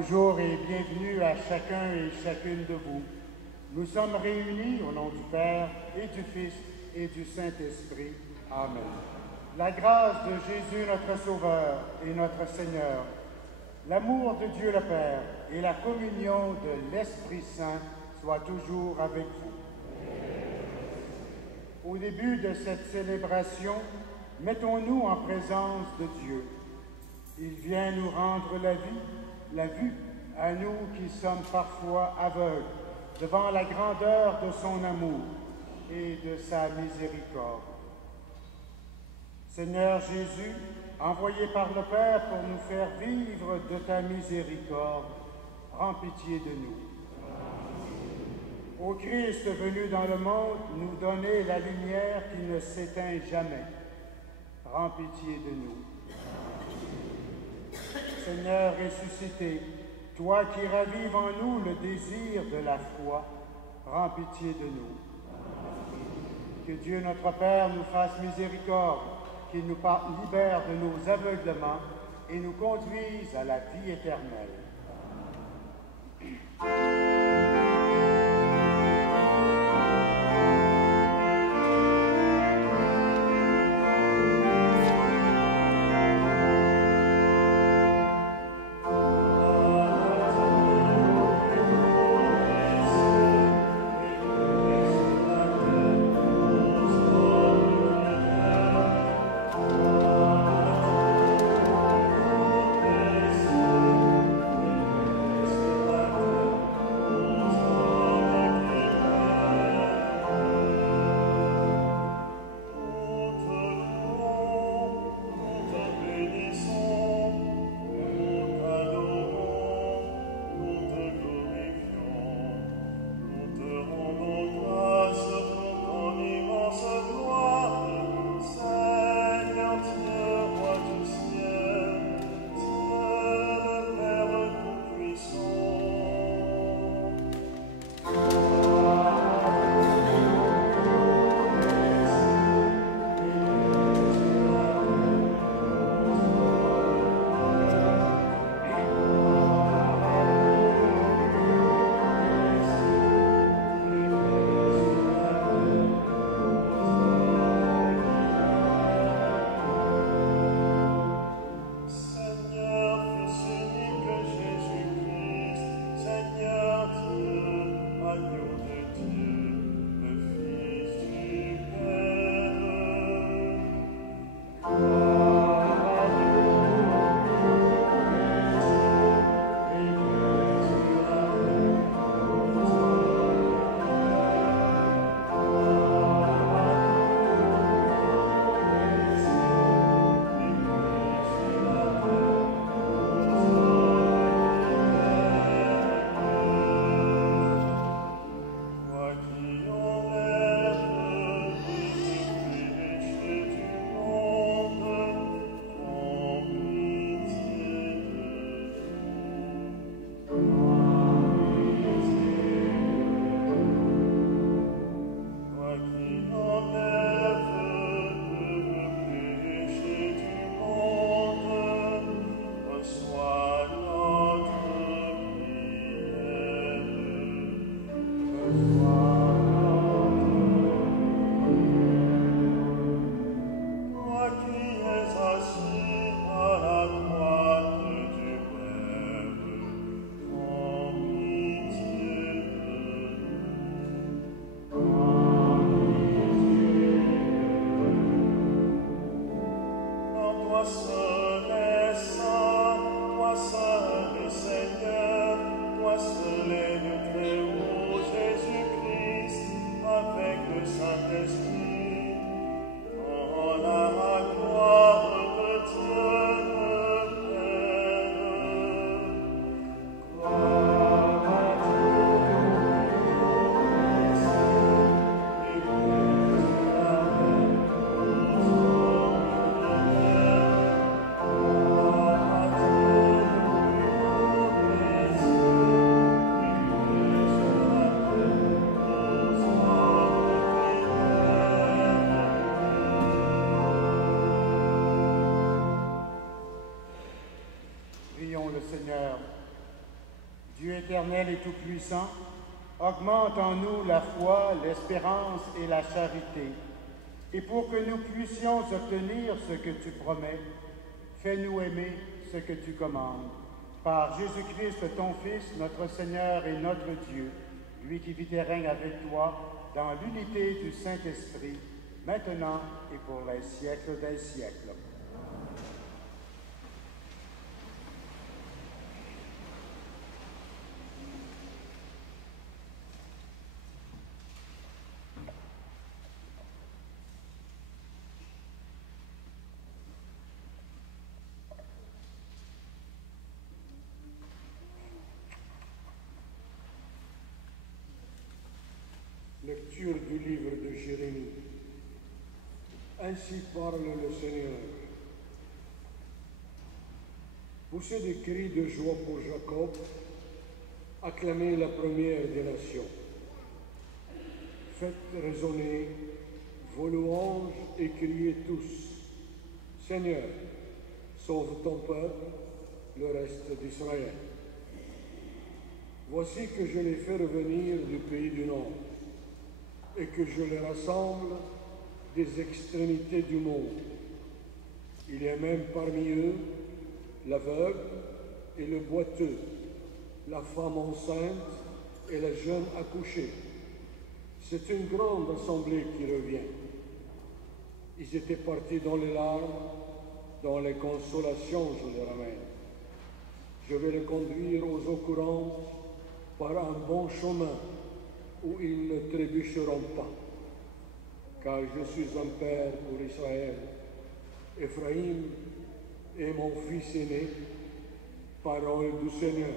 Bonjour et bienvenue à chacun et chacune de vous. Nous sommes réunis au nom du Père et du Fils et du Saint-Esprit. Amen. La grâce de Jésus notre Sauveur et notre Seigneur, l'amour de Dieu le Père et la communion de l'Esprit Saint soient toujours avec vous. Au début de cette célébration, mettons-nous en présence de Dieu. Il vient nous rendre la vue à nous qui sommes parfois aveugles devant la grandeur de son amour et de sa miséricorde. Seigneur Jésus, envoyé par le Père pour nous faire vivre de ta miséricorde, rends pitié de nous. Ô Christ venu dans le monde, nous donner la lumière qui ne s'éteint jamais, rends pitié de nous. Seigneur ressuscité, toi qui ravives en nous le désir de la foi, rends pitié de nous. Que Dieu notre Père nous fasse miséricorde, qu'il nous libère de nos aveuglements et nous conduise à la vie éternelle. Dieu éternel et tout-puissant, augmente en nous la foi, l'espérance et la charité. Et pour que nous puissions obtenir ce que tu promets, fais-nous aimer ce que tu commandes. Par Jésus-Christ, ton Fils, notre Seigneur et notre Dieu, lui qui vit et règne avec toi dans l'unité du Saint-Esprit, maintenant et pour les siècles des siècles. Lecture du livre de Jérémie. Ainsi parle le Seigneur. Poussez des cris de joie pour Jacob, acclamez la première des nations. Faites résonner vos louanges et criez tous. Seigneur, sauve ton peuple, le reste d'Israël. Voici que je les fais revenir du pays du Nord, et que je les rassemble des extrémités du monde. Il y a même parmi eux l'aveugle et le boiteux, la femme enceinte et la jeune accouchée. C'est une grande assemblée qui revient. Ils étaient partis dans les larmes, dans les consolations je les ramène. Je vais les conduire aux eaux courantes par un bon chemin, où ils ne trébucheront pas, car je suis un père pour Israël. Éphraïm est mon fils aîné, parole du Seigneur.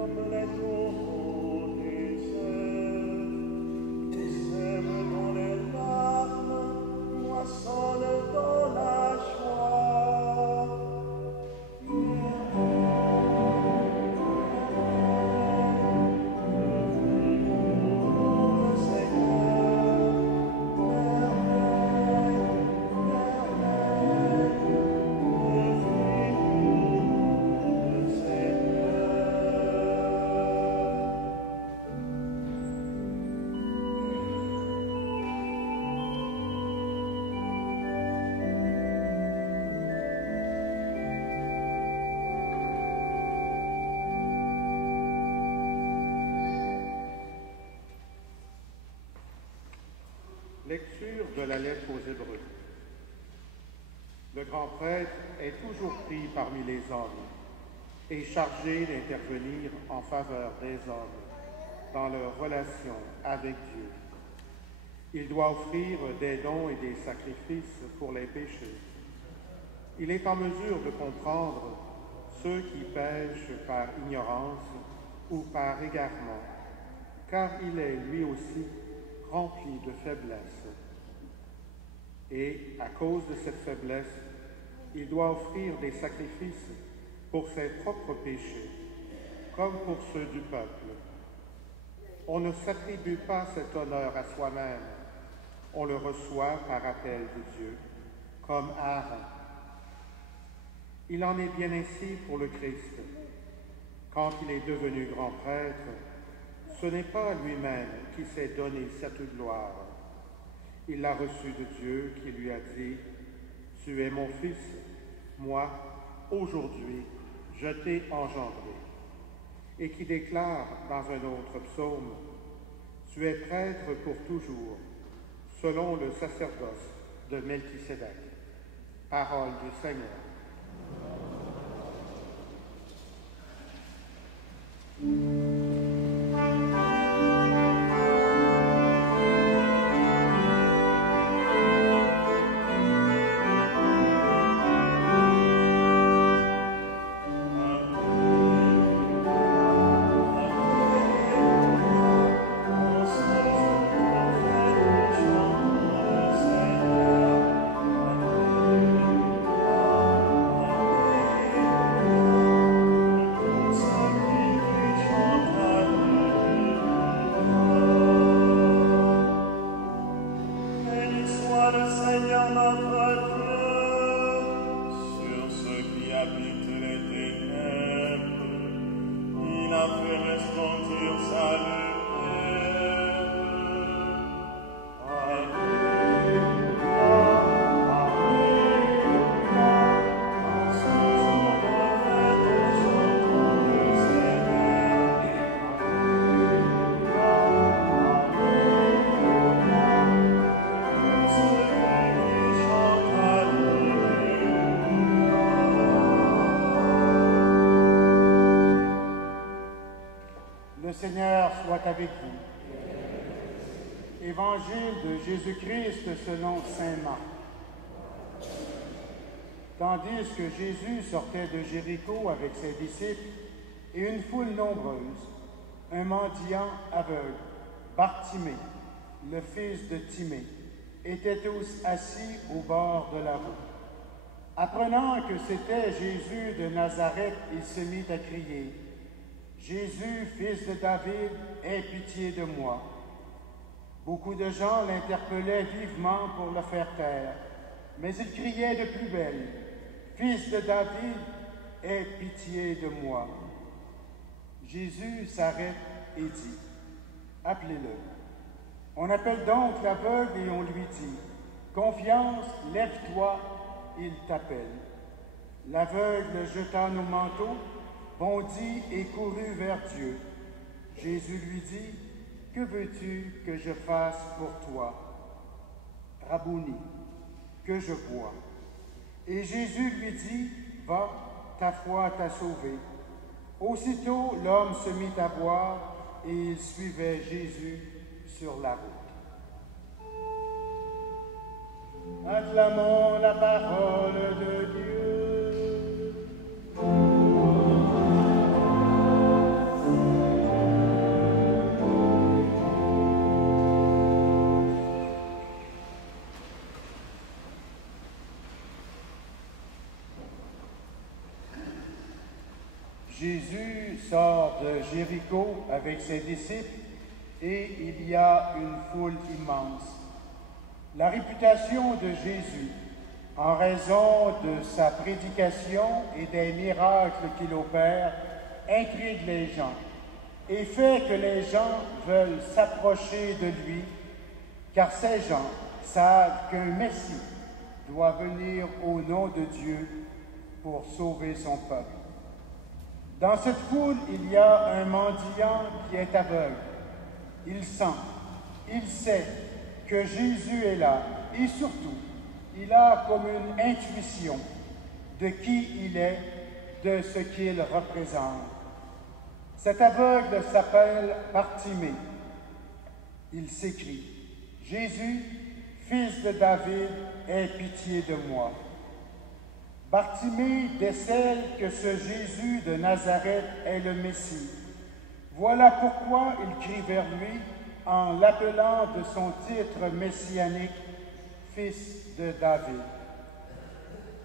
Comme les taureaux des airs. Lecture de la lettre aux Hébreux. Le grand prêtre est toujours pris parmi les hommes et chargé d'intervenir en faveur des hommes dans leur relation avec Dieu. Il doit offrir des dons et des sacrifices pour les péchés. Il est en mesure de comprendre ceux qui pêchent par ignorance ou par égarement, car il est lui aussi rempli de faiblesse. Et à cause de cette faiblesse, il doit offrir des sacrifices pour ses propres péchés, comme pour ceux du peuple. On ne s'attribue pas cet honneur à soi-même, on le reçoit par appel de Dieu, comme Aaron. Il en est bien ainsi pour le Christ. Quand il est devenu grand prêtre, ce n'est pas lui-même qui s'est donné cette gloire. Il l'a reçu de Dieu qui lui a dit « Tu es mon Fils, moi, aujourd'hui, je t'ai engendré » et qui déclare dans un autre psaume « Tu es prêtre pour toujours, selon le sacerdoce de Melchisédek. » Parole du Seigneur. Le Seigneur soit avec vous. Évangile de Jésus-Christ selon saint Marc. Tandis que Jésus sortait de Jéricho avec ses disciples et une foule nombreuse, un mendiant aveugle, Bartimée, le fils de Timée, était tous assis au bord de la route. Apprenant que c'était Jésus de Nazareth, il se mit à crier « Jésus, fils de David, aie pitié de moi. » Beaucoup de gens l'interpellaient vivement pour le faire taire, mais il criait de plus belle « Fils de David, aie pitié de moi. » Jésus s'arrête et dit « Appelez-le. » On appelle donc l'aveugle et on lui dit « Confiance, lève-toi, il t'appelle. » L'aveugle jeta nos manteaux, bondit et courut vers Dieu. Jésus lui dit, « Que veux-tu que je fasse pour toi? » Rabouni, que je bois. Et Jésus lui dit, « Va, ta foi t'a sauvé. » Aussitôt l'homme se mit à boire et il suivait Jésus sur la route. Acclamons la parole de Dieu. Jésus sort de Jéricho avec ses disciples et il y a une foule immense. La réputation de Jésus, en raison de sa prédication et des miracles qu'il opère, intrigue les gens et fait que les gens veulent s'approcher de lui, car ces gens savent qu'un Messie doit venir au nom de Dieu pour sauver son peuple. Dans cette foule, il y a un mendiant qui est aveugle. Il sent, il sait que Jésus est là et surtout, il a comme une intuition de qui il est, de ce qu'il représente. Cet aveugle s'appelle Bartimée. Il s'écrie, « Jésus, fils de David, aie pitié de moi. » Bartimée décèle que ce Jésus de Nazareth est le Messie. Voilà pourquoi il crie vers lui en l'appelant de son titre messianique, « Fils de David ».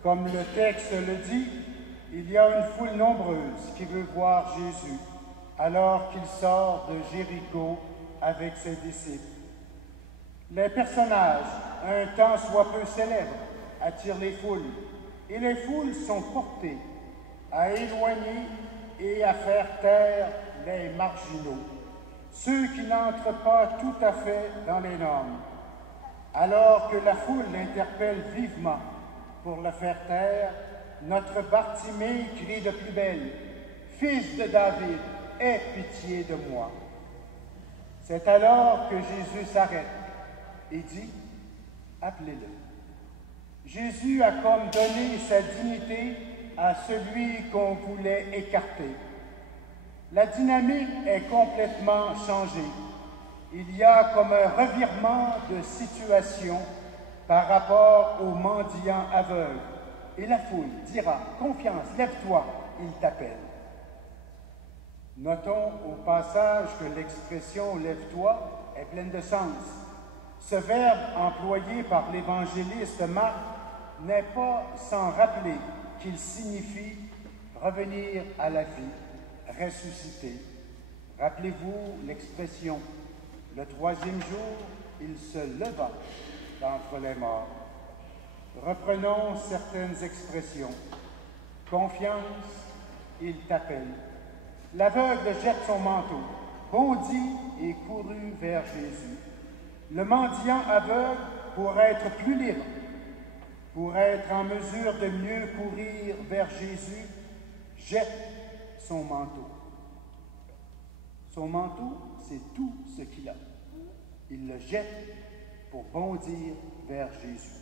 Comme le texte le dit, il y a une foule nombreuse qui veut voir Jésus alors qu'il sort de Jéricho avec ses disciples. Les personnages, un tant soit peu célèbres, attirent les foules, et les foules sont portées à éloigner et à faire taire les marginaux, ceux qui n'entrent pas tout à fait dans les normes, alors que la foule l'interpelle vivement pour le faire taire. Notre Bartimée crie de plus belle, « Fils de David, aie pitié de moi. » C'est alors que Jésus s'arrête et dit, « Appelez-le. » Jésus a comme donné sa dignité à celui qu'on voulait écarter. La dynamique est complètement changée. Il y a comme un revirement de situation par rapport au mendiant aveugle. Et la foule dira, « Confiance, lève-toi, il t'appelle. » Notons au passage que l'expression « lève-toi » est pleine de sens. Ce verbe employé par l'évangéliste Marc n'est pas sans rappeler qu'il signifie revenir à la vie, ressusciter. Rappelez-vous l'expression « le troisième jour, il se leva d'entre les morts ». Reprenons certaines expressions. Confiance, il t'appelle. L'aveugle jette son manteau, bondit et courut vers Jésus. Le mendiant aveugle, pour être plus libre, pour être en mesure de mieux courir vers Jésus, jette son manteau. Son manteau, c'est tout ce qu'il a. Il le jette pour bondir vers Jésus.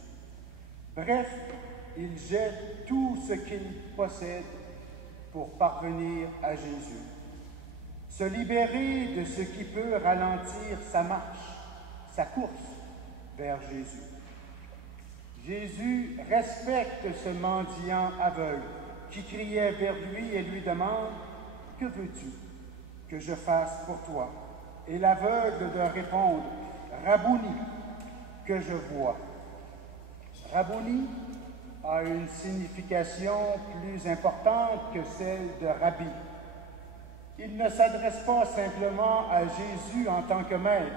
Bref, il jette tout ce qu'il possède pour parvenir à Jésus. Se libérer de ce qui peut ralentir sa marche, sa course vers Jésus. Jésus respecte ce mendiant aveugle qui criait vers lui et lui demande « Que veux-tu que je fasse pour toi ?» Et l'aveugle de répondre « Rabouni, que je vois. » Rabouni a une signification plus importante que celle de rabbi. Il ne s'adresse pas simplement à Jésus en tant que maître,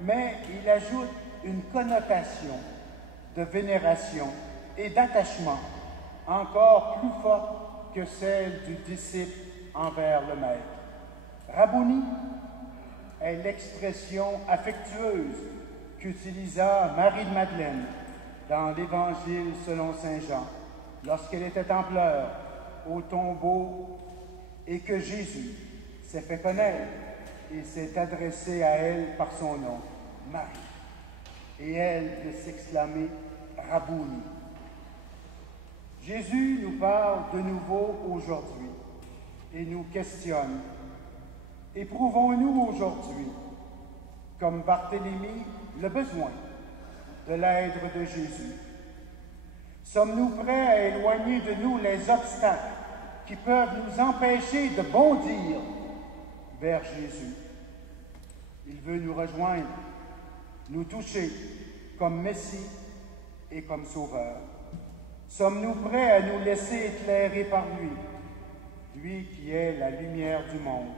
mais il ajoute une connotation de vénération et d'attachement encore plus forte que celle du disciple envers le maître. Rabouni est l'expression affectueuse qu'utilisa Marie de Madeleine dans l'Évangile selon saint Jean, lorsqu'elle était en pleurs au tombeau et que Jésus s'est fait connaître et s'est adressé à elle par son nom, Marie. Et elle de s'exclamer « Rabouni ». Jésus nous parle de nouveau aujourd'hui et nous questionne. Éprouvons-nous aujourd'hui, comme Barthélemy, le besoin de l'aide de Jésus? Sommes-nous prêts à éloigner de nous les obstacles qui peuvent nous empêcher de bondir vers Jésus? Il veut nous rejoindre, nous toucher comme Messie et comme Sauveur. Sommes-nous prêts à nous laisser éclairer par lui, lui qui est la lumière du monde?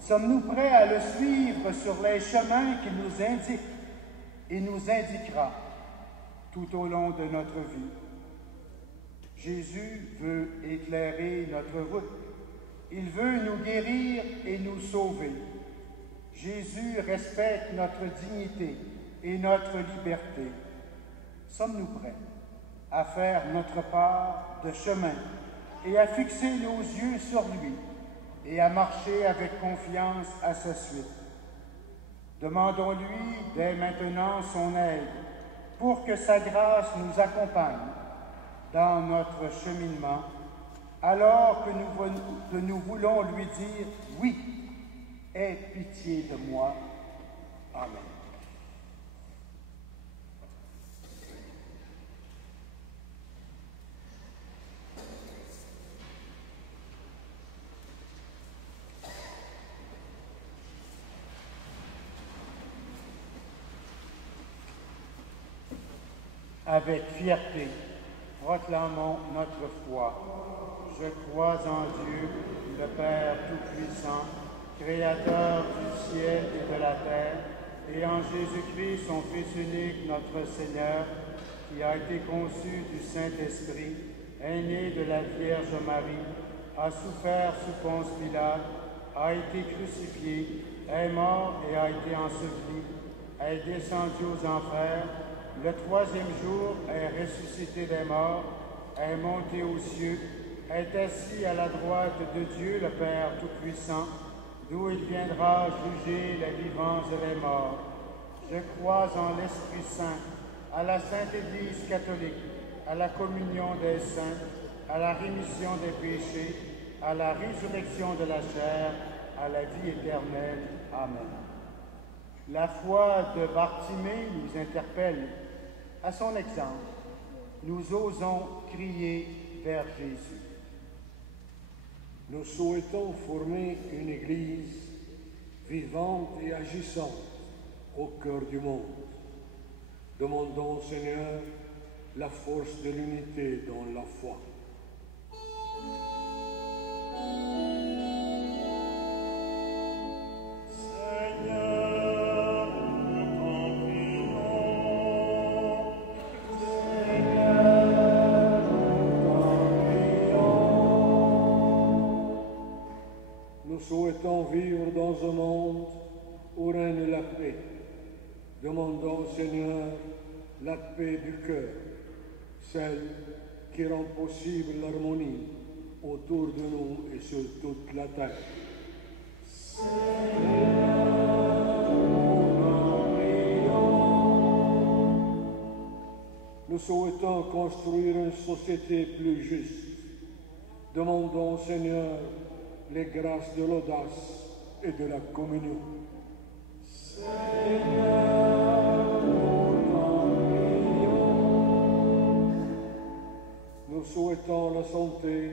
Sommes-nous prêts à le suivre sur les chemins qu'il nous indique et nous indiquera tout au long de notre vie? Jésus veut éclairer notre route. Il veut nous guérir et nous sauver. Jésus respecte notre dignité et notre liberté. Sommes-nous prêts à faire notre part de chemin et à fixer nos yeux sur lui et à marcher avec confiance à sa suite? Demandons-lui dès maintenant son aide pour que sa grâce nous accompagne dans notre cheminement, alors que nous voulons lui dire « Oui, aie pitié de moi. » Amen. Avec fierté, proclamons notre foi. Je crois en Dieu, le Père Tout-Puissant, Créateur du ciel et de la terre, et en Jésus-Christ, son Fils unique, notre Seigneur, qui a été conçu du Saint-Esprit, est né de la Vierge Marie, a souffert sous Ponce Pilate, a été crucifié, est mort et a été enseveli, est descendu aux enfers, le troisième jour est ressuscité des morts, est monté aux cieux, est assis à la droite de Dieu le Père Tout-Puissant, d'où il viendra juger les vivants et les morts. Je crois en l'Esprit Saint, à la Sainte Église catholique, à la communion des saints, à la rémission des péchés, à la résurrection de la chair, à la vie éternelle. Amen. La foi de Bartimée nous interpelle. À son exemple, nous osons crier vers Jésus. Nous souhaitons former une Église vivante et agissante au cœur du monde. Demandons au Seigneur la force de l'unité dans la foi. Souhaitons vivre dans un monde où règne la paix. Demandons au Seigneur la paix du cœur, celle qui rend possible l'harmonie autour de nous et sur toute la terre. Nous souhaitons construire une société plus juste. Demandons au Seigneur les grâces de l'audace et de la communion. Seigneur, nous souhaitons la santé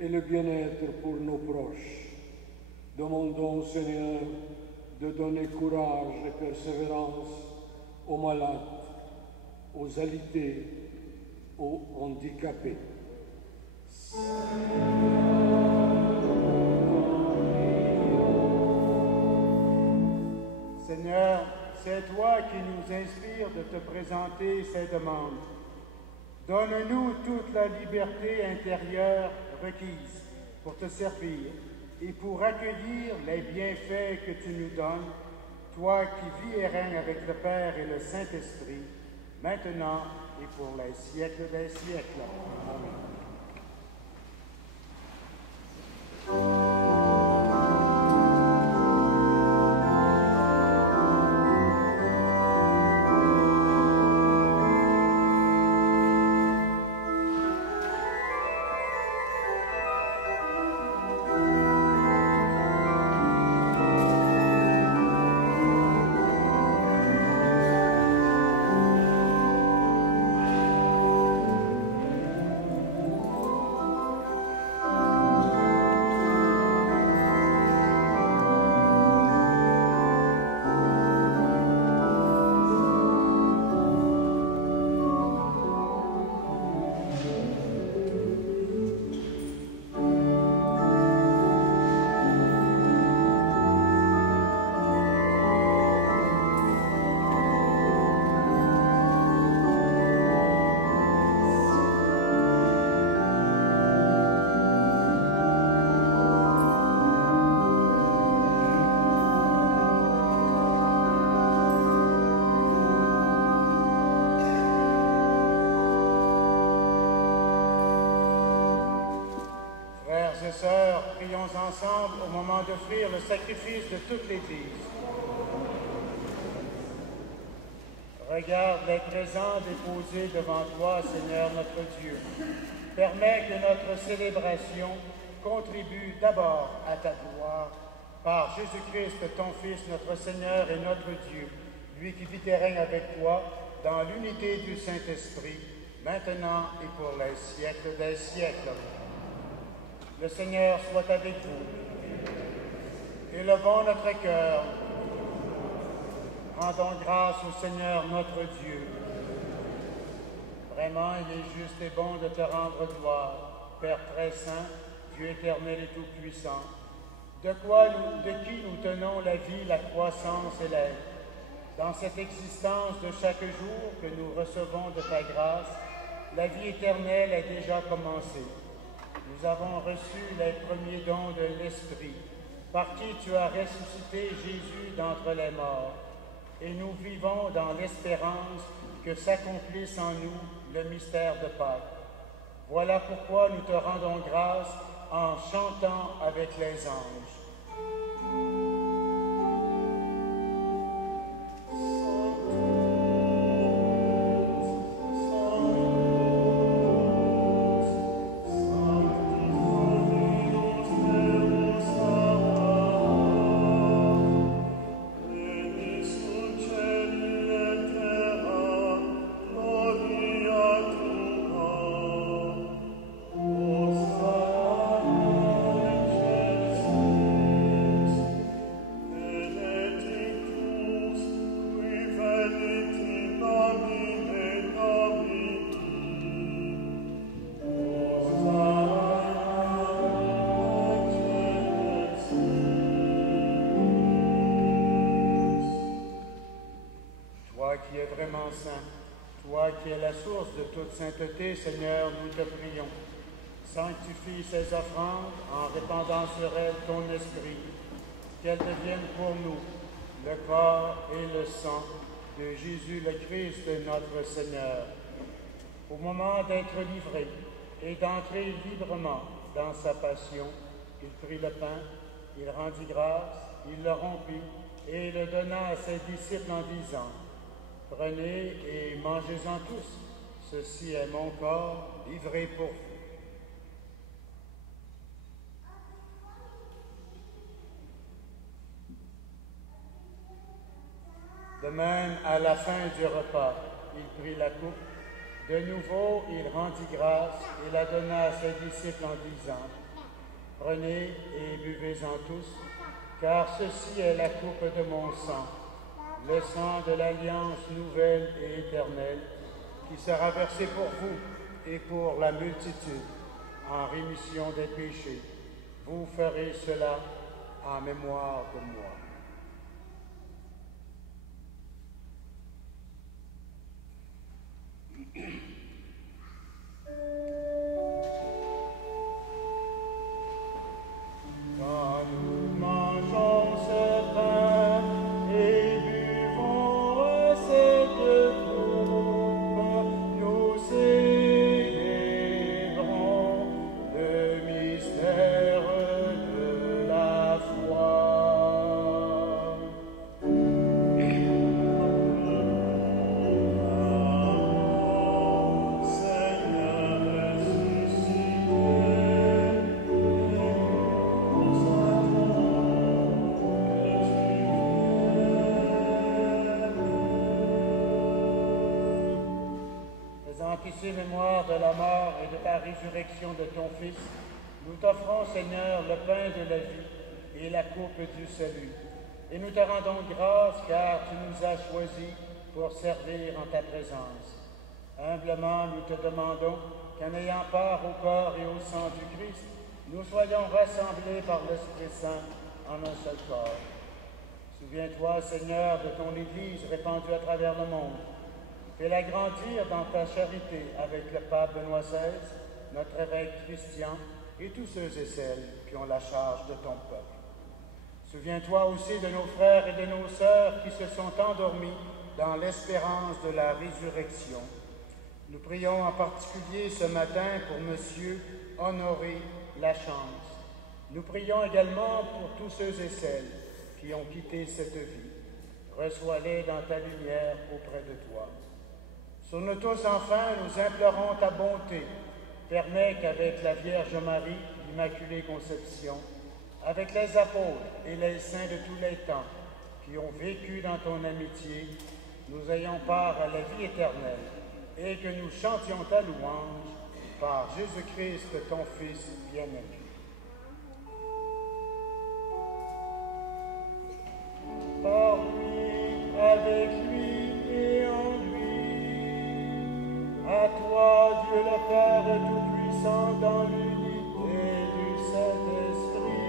et le bien-être pour nos proches. Demandons au Seigneur de donner courage et persévérance aux malades, aux alités, aux handicapés. Seigneur, c'est toi qui nous inspires de te présenter ces demandes. Donne-nous toute la liberté intérieure requise pour te servir et pour accueillir les bienfaits que tu nous donnes, toi qui vis et règnes avec le Père et le Saint-Esprit, maintenant et pour les siècles des siècles. Amen. Frères et sœurs, prions ensemble au moment d'offrir le sacrifice de toute l'Église. Regarde les présents déposés devant toi, Seigneur notre Dieu. Permets que notre célébration contribue d'abord à ta gloire, par Jésus-Christ, ton Fils, notre Seigneur et notre Dieu, lui qui vit et règne avec toi dans l'unité du Saint-Esprit, maintenant et pour les siècles des siècles. Le Seigneur soit avec vous. Élevons notre cœur. Rendons grâce au Seigneur notre Dieu. Vraiment, il est juste et bon de te rendre gloire, Père très saint, Dieu éternel et tout-puissant, de qui nous tenons la vie, la croissance et l'aide. Dans cette existence de chaque jour que nous recevons de ta grâce, la vie éternelle est déjà commencée. Nous avons reçu les premiers dons de l'Esprit, par qui tu as ressuscité Jésus d'entre les morts, et nous vivons dans l'espérance que s'accomplisse en nous le mystère de Pâques. Voilà pourquoi nous te rendons grâce en chantant avec les anges. Toi qui es la source de toute sainteté, Seigneur, nous te prions. Sanctifie ces offrandes en répandant sur elles ton esprit, qu'elles deviennent pour nous le corps et le sang de Jésus le Christ, notre Seigneur. Au moment d'être livré et d'entrer librement dans sa passion, il prit le pain, il rendit grâce, il le rompit et le donna à ses disciples en disant: Prenez et mangez-en tous. Ceci est mon corps livré pour vous. De même, à la fin du repas, il prit la coupe. De nouveau, il rendit grâce et la donna à ses disciples en disant: Prenez et buvez-en tous, car ceci est la coupe de mon sang, le sang de l'alliance nouvelle et éternelle, qui sera versé pour vous et pour la multitude en rémission des péchés. Vous ferez cela en mémoire de moi. Quand nous mangeons ce pain et buvons cette coupe, nous célébrons le mystère de la foi. Ici, mémoire de la mort et de la résurrection de ton Fils, nous t'offrons, Seigneur, le pain de la vie et la coupe du salut. Et nous te rendons grâce car tu nous as choisis pour servir en ta présence. Humblement, nous te demandons qu'en ayant part au corps et au sang du Christ, nous soyons rassemblés par l'Esprit Saint en un seul corps. Souviens-toi, Seigneur, de ton Église répandue à travers le monde. Fais-la grandir dans ta charité avec le pape Benoît XVI, notre évêque Christian et tous ceux et celles qui ont la charge de ton peuple. Souviens-toi aussi de nos frères et de nos sœurs qui se sont endormis dans l'espérance de la résurrection. Nous prions en particulier ce matin pour Monsieur Honoré Lachance. Nous prions également pour tous ceux et celles qui ont quitté cette vie. reçois-les dans ta lumière auprès de toi. Sur nous tous, enfin, nous implorons ta bonté. Permets qu'avec la Vierge Marie, l'Immaculée Conception, avec les apôtres et les saints de tous les temps qui ont vécu dans ton amitié, nous ayons part à la vie éternelle et que nous chantions ta louange par Jésus-Christ, ton Fils bien-aimé. Par lui, avec lui et en lui, à toi, Dieu le Père Tout-Puissant, dans l'unité du Saint-Esprit,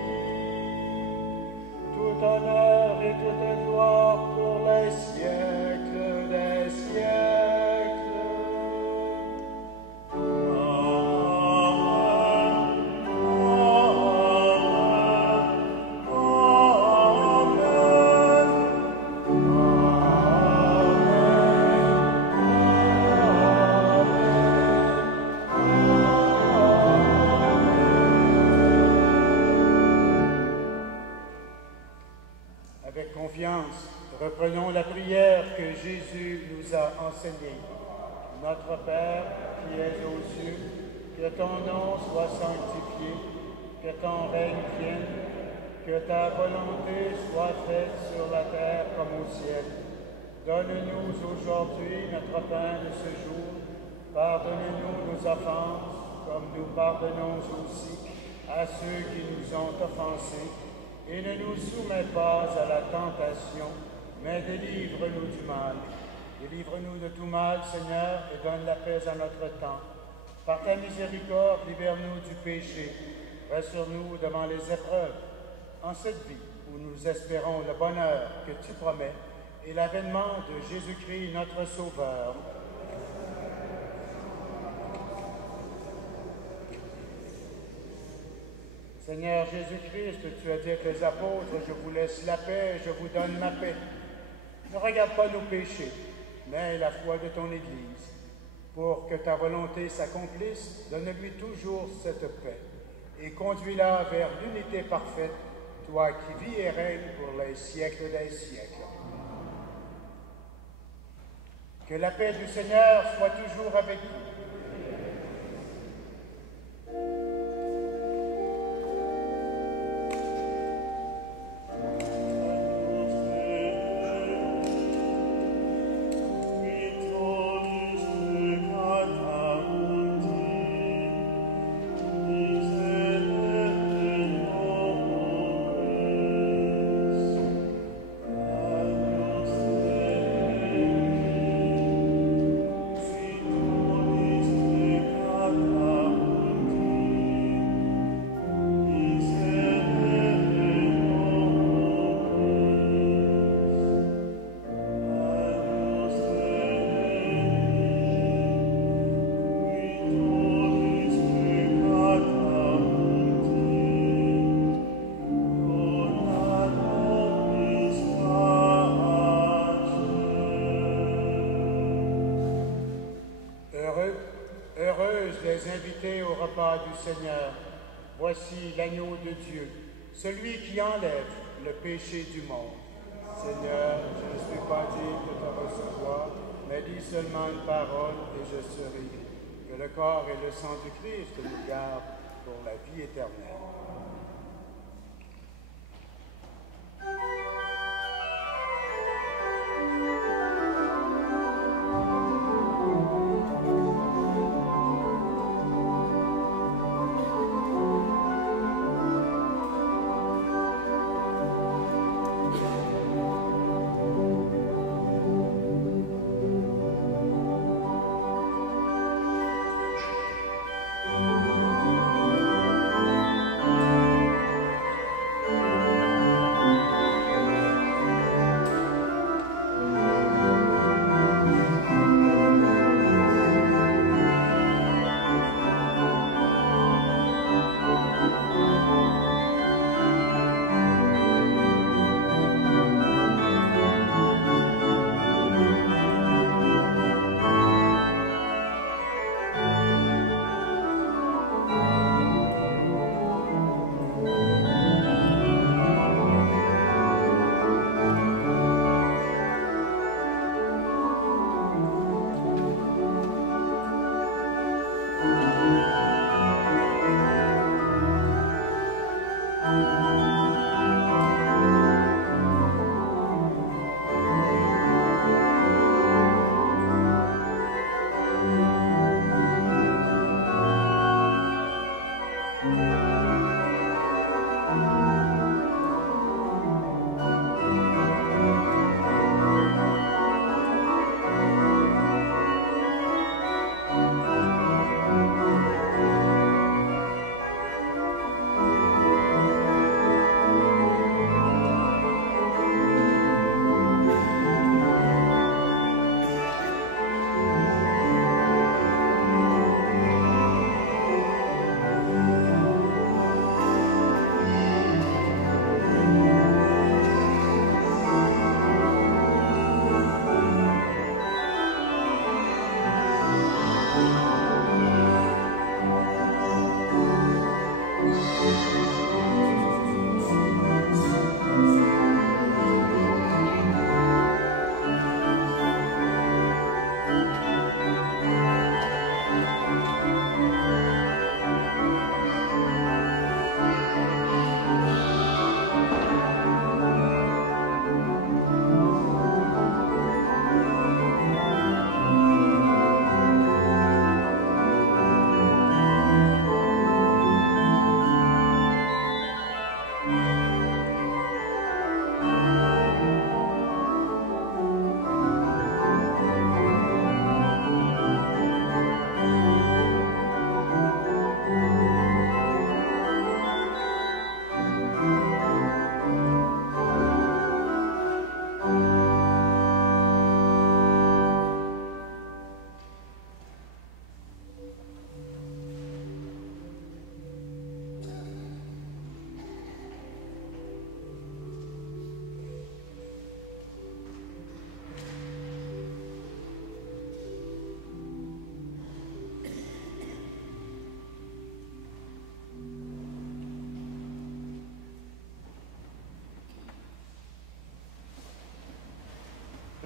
tout honneur et toute gloire pour les siècles des siècles. Reprenons la prière que Jésus nous a enseignée. Notre Père qui es aux cieux, que ton nom soit sanctifié, que ton règne vienne, que ta volonté soit faite sur la terre comme au ciel. Donne-nous aujourd'hui notre pain de ce jour. Pardonne-nous nos offenses, comme nous pardonnons aussi à ceux qui nous ont offensés. Et ne nous soumets pas à la tentation, mais délivre-nous du mal. Délivre-nous de tout mal, Seigneur, et donne la paix à notre temps. Par ta miséricorde, libère-nous du péché. Rassure-nous devant les épreuves. En cette vie où nous espérons le bonheur que tu promets et l'avènement de Jésus-Christ, notre Sauveur. Seigneur Jésus-Christ, tu as dit à tes apôtres, je vous laisse la paix, je vous donne ma paix. Ne regarde pas nos péchés, mais la foi de ton Église. Pour que ta volonté s'accomplisse, donne-lui toujours cette paix et conduis-la vers l'unité parfaite, toi qui vis et règnes pour les siècles des siècles. Que la paix du Seigneur soit toujours avec vous. Du Seigneur, voici l'agneau de Dieu, celui qui enlève le péché du monde. Seigneur, je ne suis pas digne de te recevoir, mais dis seulement une parole et je serai. Que le corps et le sang du Christ nous gardent pour la vie éternelle.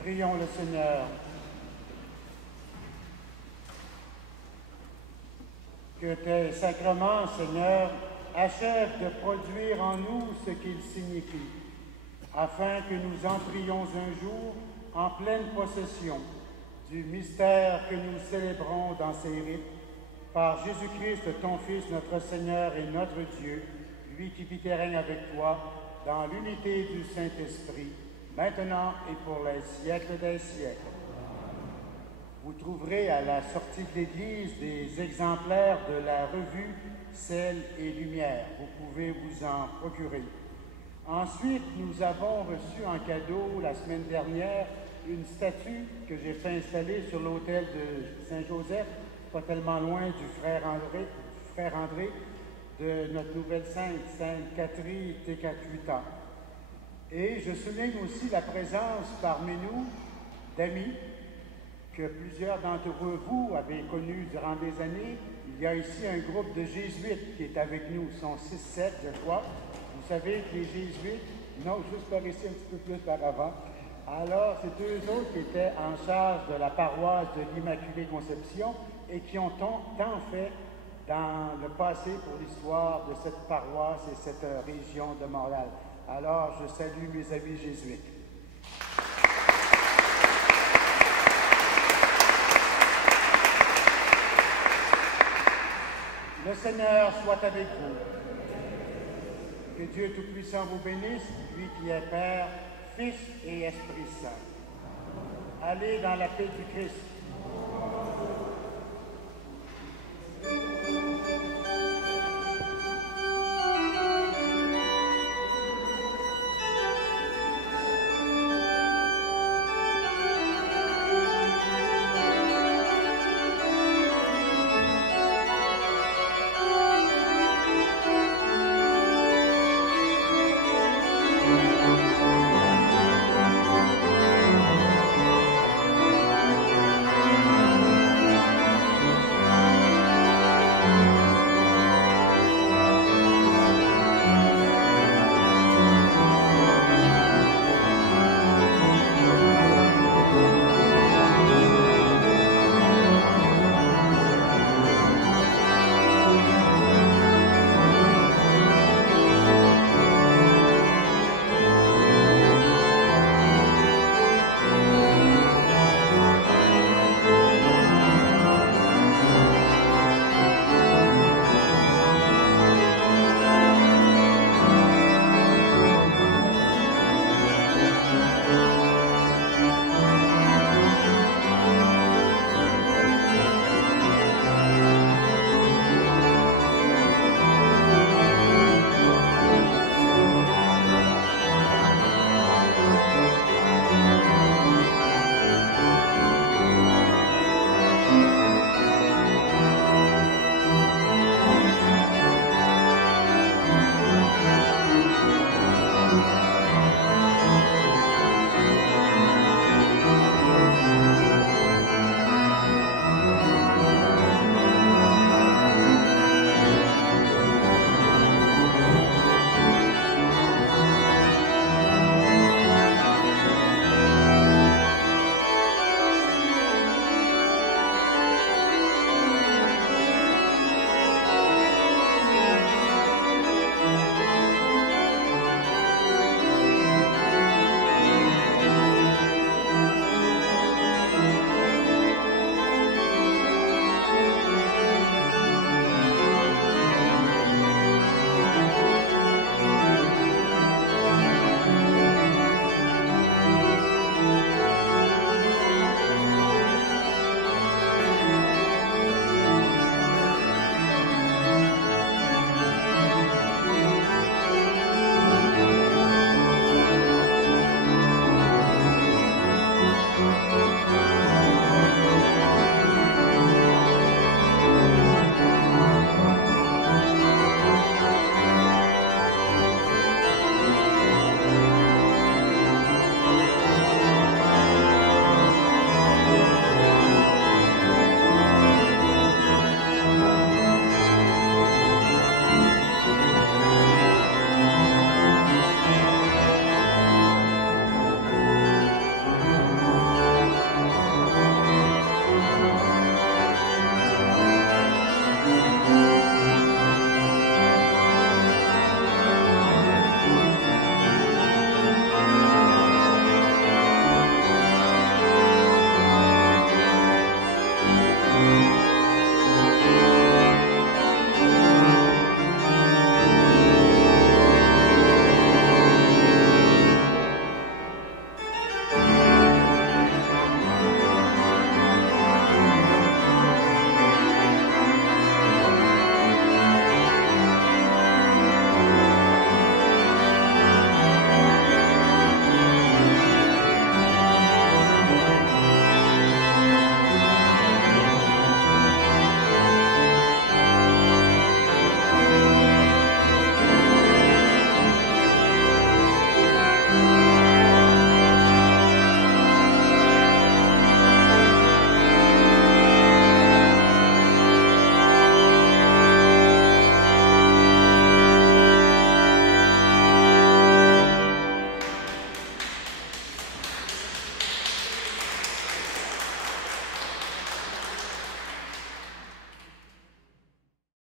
Prions le Seigneur. Que tes sacrements, Seigneur, achèvent de produire en nous ce qu'ils signifient, afin que nous entrions un jour en pleine possession du mystère que nous célébrons dans ces rites, par Jésus-Christ, ton Fils, notre Seigneur et notre Dieu, lui qui vit et règne avec toi, dans l'unité du Saint-Esprit, maintenant et pour les siècles des siècles. Vous trouverez à la sortie de l'Église des exemplaires de la revue Sel et Lumière. Vous pouvez vous en procurer. Ensuite, nous avons reçu en cadeau la semaine dernière une statue que j'ai fait installer sur l'autel de Saint-Joseph, pas tellement loin du frère André, de notre nouvelle sainte, Sainte Catherine Tekakwitha. Et je souligne aussi la présence parmi nous d'amis que plusieurs d'entre vous avez connus durant des années. Il y a ici un groupe de jésuites qui est avec nous, ils sont 6-7, je crois. Vous savez que les jésuites, non, juste par ici un petit peu plus par avant. Alors, c'est eux autres qui étaient en charge de la paroisse de l'Immaculée Conception et qui ont tant fait dans le passé pour l'histoire de cette paroisse et cette région de Montréal. Alors, je salue mes amis jésuites. Le Seigneur soit avec vous. Que Dieu Tout-Puissant vous bénisse, lui qui est Père, Fils et Esprit Saint. Allez dans la paix du Christ.